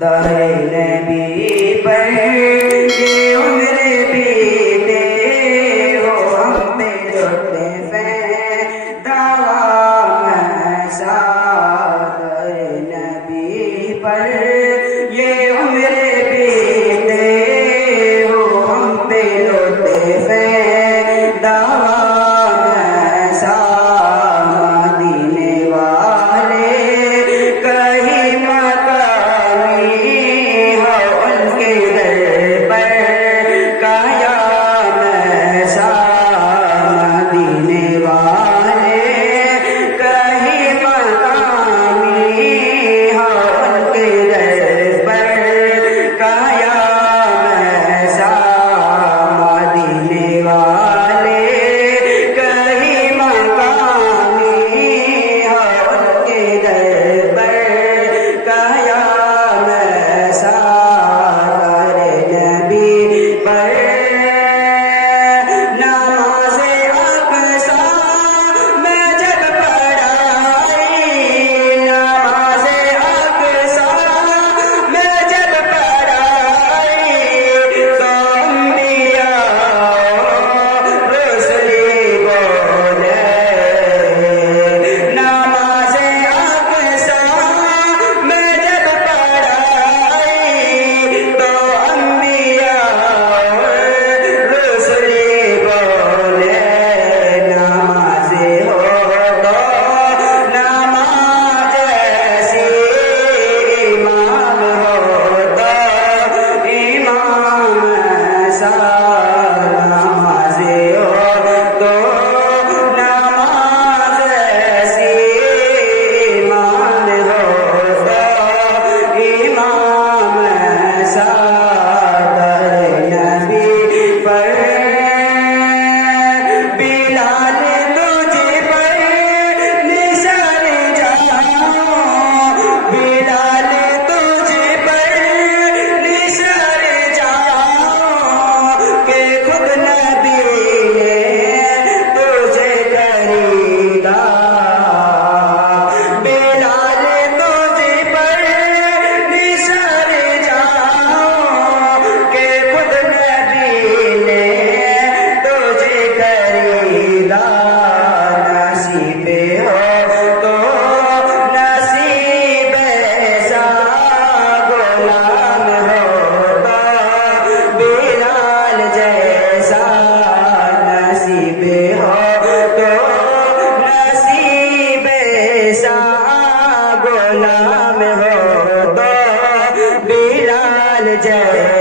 دائے نبی پر یہ عمر بیتے ہو ہم پہ لطف دوام ایسا دائے نبی پر یہ عمر بیتے ہو ہم پہ لطف دوام ایسا مدینے والے کہیں مقامی ہو ان کے در پر قیام ایسا مدینے والے کہیں مقامی ہو ان کے در پر قیام ایسا مدینے والے کہیں مقامی ہو ان کے در پر قیام ایسا در نبی پر نماز اقصیٰ میں جب پڑھائی نماز اقصیٰ میں جب پڑھائی تو انبیاء رسلی بولے نماز اقصیٰ میں جب پڑھائی تو انبیاء رسلی بولے نماز ہو تو نماز ایسی امام ہو تو امام ایسا نماز ہو تو نماز ایسی امام ہو تو امام ایسا در نبی پر بلال تجھ پر نثار جاؤں بلال تجھ پر نثار جاؤں کہ خود نبی نے تجھے خریدا بلال تجھ پر نثار جاؤں کہ خود نبی نے تجھے خریدا نصیب ہو تو نصیب ایسا غلام ہو تو بلال جیسا نصیب ہو تو نصیب ایسا غلام ہو تو بلال جیسا